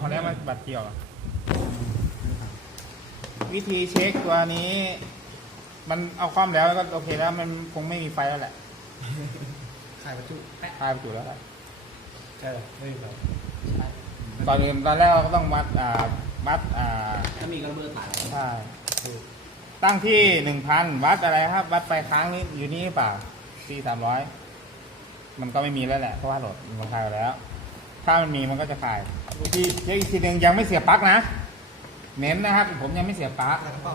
พอแล้วมันบัตรเกี่ยวอะวิธีเช็คตัวนี้ มันเอาความแล้วก็โอเคแล้ว มันคงไม่มีไฟแล้วแหละขายประจุแปะพายไปจุดแล้วครับเออไม่มีไฟก่อนอื่นตอนแรกเราก็ต้องวัดอ่าวัดอ่าถ้ามีก็ระเบิดถ่าย ใช่ตั้งที่หนึ่งพันวัดอะไรครับ วัดไฟค้างนี่อยู่นี่หรือเปล่าซีสามร้อยมันก็ไม่มีแล้วแหละเพราะว่าโหลดมันคลายไปแล้ว ถ้ามันมีมันก็จะคลายที่เช็คอีกทีหนึ่งยังไม่เสียบปลั๊กนะ เน้นนะครับ ผมยังไม่เสียบปลั๊กขายกระเป๋า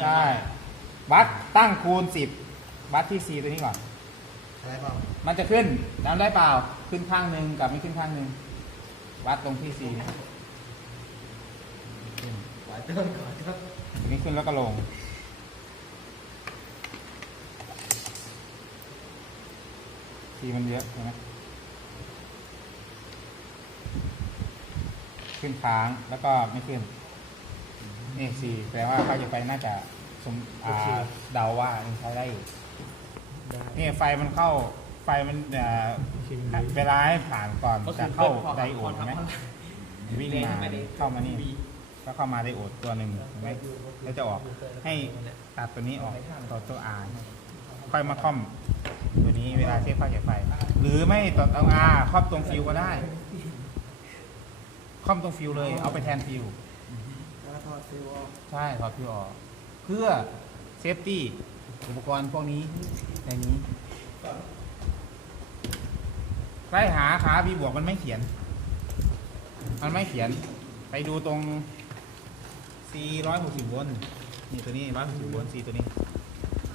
ใช่ วัดตั้งคูณสิบวัดที่ซีตัวนี้ก่อน อะไรเปล่ามันจะขึ้นจำได้เปล่า ขึ้นข้างหนึ่งกับไม่ขึ้นข้างหนึ่ง วัดตรงที่ซีหวายเติ้ลขายเติ้ลตรงนี้ขึ้นแล้วก็ลง ซีมันเยอะใช่ไหม ขึ้นค้างแล้วก็ไม่ขึ้นนี่ซีแปลว่าค่าจะไปน่าจะสมอ่าเดาว่ายังใช้ได้อยู่นี่ไฟมันเข้าไฟมันเอ่อเวลาให้ผ่านก่อนจะเข้าไดโอดใช่ไหมวิ่งมาเข้ามานี่ก็เข้ามาไดโอดตัวหนึ่งเห็นไหมแล้วจะออกให้ตัดตัวนี้ออกต่อตัวอาค่อยมาค่อมตัวนี้เวลาเช็คค่าเก็บไฟ หรือไม่ต่อตัวอาครอบตรงฟิวก็ได้ ค่อมตรงฟิวเลย เอาไปแทนฟิว แล้วทอดซิวออกใช่ถอดฟิวออก เพื่อเซฟตี้อุปกรณ์พวกนี้ในนี้ใกล้หาขาบีบวกมันไม่เขียน มันไม่เขียน ไปดูตรง C ร้อยหกสิบโวลต์นี่ตัวนี้ร้อยหกสิบโวลต์ C ตัวนี้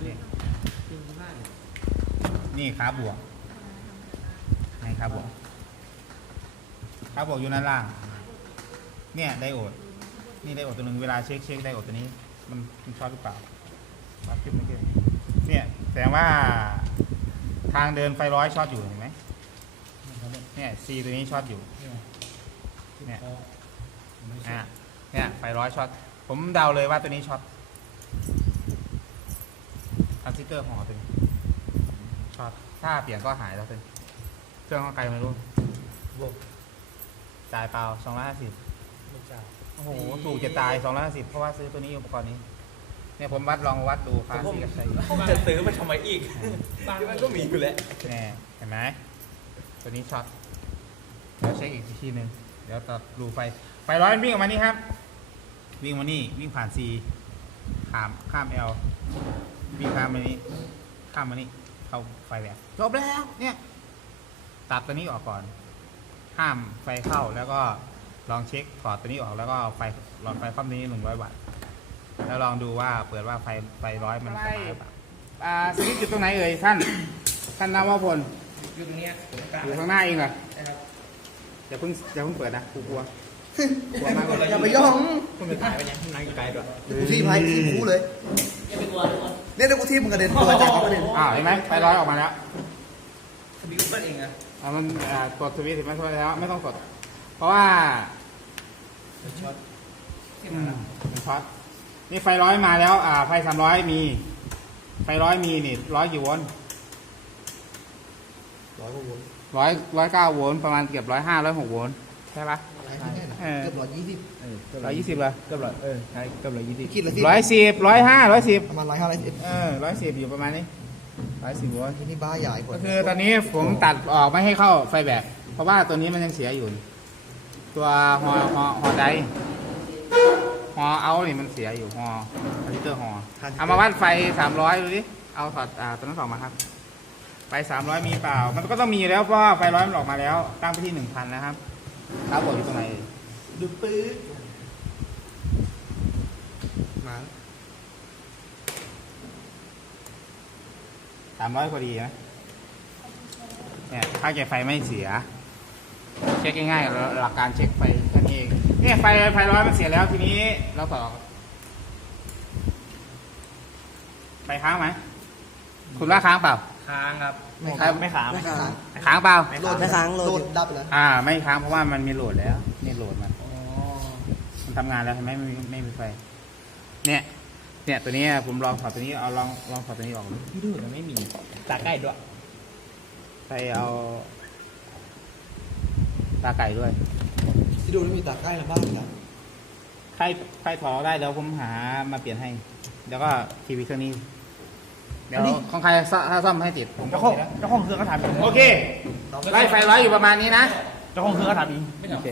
นี่จริงมากนี่ขาบวกในขาบวกขาบวกอยู่ด้านล่าง เนี่ยไดโอด นี่ไดโอดตัวหนึ่งเวลาเช็คเช็คไดโอดตัวนี้ มันมันช็อตหรือเปล่าวัดขึ้นไม่ขึ้นเนี่ยแสดงว่าทางเดินไฟร้อยช็อตอยู่เห็นไหมเนี่ยซีตัวนี้ช็อตอยู่เนี่ยอะเนี่ยไฟร้อยช็อตผมเดาเลยว่าตัวนี้ช็อตทรานซิสเตอร์ของตัวนี้ช็อตถ้าเปลี่ยนก็หายแล้วเป็นเครื่องข้างไกลไม่รู้บวกจ่ายเปล่าสองร้อยห้าสิบไม่จ่าย โอ้โหถูกจะตายสองร้อยห้าสิบเพราะว่าซื้อตัวนี้อุปกรณ์นี้ เนี่ยผมวัดลองวัดดูคาซีกับไซผมจะซื้อมาทำไมอีกมันก็มีอยู่แล้วแน่เห็นไหมตัวนี้ช็อตเดี๋ยวเช็คอีกทีหนึ่งเดี๋ยวตัดรูไฟ ไฟร้อยมันวิ่งออกมานี่ครับ วิ่งมานี่วิ่งผ่านซีข้ามข้ามเอลวิ่งข้ามมานี้ ข้ามมานี่เข้าไฟแหลกจบแล้วเนี่ย ตัดตัวนี้ออกก่อน ห้ามไฟเข้าแล้วก็ ลองเช็คถอดตัวนี้ออกแล้วก็เอาไฟหลอดไฟครอบนี้หนึ่งร้อยวัตต์แล้วลองดูว่าเปิดว่าไฟไฟร้อยมันจะมาหรือเปล่าอ่าสวิตช์อยู่ตรงไหนเอ่ยท่านท่านนวพลอยู่ตรงเนี้ยผมกล้าอยู่ข้างหน้าเองเหรอใช่ครับอย่าเพิ่งอย่าเพิ่งเปิดนะกูกลัวกลัวมากเลยอย่าไปย่องคุณไปถ่ายไปยังนั่งอยู่ไกลด้วยกูที่พายที่กูเลยเนี่ยเดี๋ยวกูที่มึงกระเด็นตัวจากเขากระเด็นอ้าวเห็นไหมไฟร้อยออกมาแล้วสบิวเปิ้ลเองอะอ่ามันอ่ากดสวิตช์เห็นไหมแล้วไม่ต้องกด เพราะว่า ช็อตที่อืมามเป็นช็อตนี่ไฟร้อยมาแล้ว อ่า ไฟสามร้อยมี ไฟร้อยมีนี่ร้อยกี่โวลต์ร้อยกว่าโวลต์ร้อยร้อยเก้าโวลต์ประมาณเกือบร้อยห้าร้อยหกโวลต์ใช่ปะ อะไรที่แน่นะเออ เกือบร้อยยี่สิบร้อยยี่สิบเลยเกือบร้อยเออใช่เกือบร้อยยี่สิบคิดละสิ ร้อยสิบร้อยห้าร้อยสิบประมาณร้อยห้าร้อยสิบเออร้อยสิบอยู่ประมาณนี้ร้อยสิบโวลต์ ที่นี่บ้าใหญ่กก็ว่าคือตอนนี้ผมตัดออกไม่ให้เข้าไฟแบตเพราะว่าตัวนี้มันยังเสียอยู่ ตัวฮอฮอฮอไดฮอเอานี่มันเสียอยู่ฮอคาลิเตอร์ฮอเอามาวัดไฟสามร้อยดูดิเอาถอดอ่าตัวนั้นสองมาครับไฟสามร้อยมีเปล่า มันก็ต้องมีอยู่แล้วเพราะว่าไฟร้อยมันออกมาแล้ว ตั้งไปที่หนึ่งพันนะครับครับบอกอยู่ตรงไหนดูปื๊ดมาสามร้อยพอดีนะเนี่ยค่าแก่ไฟไม่เสีย เช็คง่ายๆหลักการเช็คไฟแค่นี้เองเนี่ยไฟไฟร้อยมันเสียแล้วทีนี้เราต่อไฟค้างไหมคุณว่าค้างเปล่า ค้างครับ ไม่ค้างไม่ค้างไม่ค้างค้างเปล่าโหลดไม่ค้างโหลดดับไปแล้วอ่า ไม่ค้างเพราะว่ามันมีโหลดแล้วนี่โหลดมันมันทำงานแล้วเห็นไหมไม่มีไม่มีไฟ เนี่ยเนี่ยตัวนี้ผมลองถอดตัวนี้เอาลองลองถอดตัวนี้ออกดูพี่ดูมันไม่มีตาใกล้ด้วยไปเอา ตาไก่ด้วยที่ดูแล้วมีตาใกล้ละบ้างนะใครใครถอดได้เดี๋ยวผมหามาเปลี่ยนให้ แล้วก็ทีวีเครื่องนี้ เดี๋ยวของใครซ่อถ้าซ่อมให้ติดผมเจ้าของเจ้าของเครื่องก็ถามอีกโอเคไล่ไฟร้อยอยู่ประมาณนี้นะเจ้าของเครื่องก็ถามอีกไม่เหรอโอเค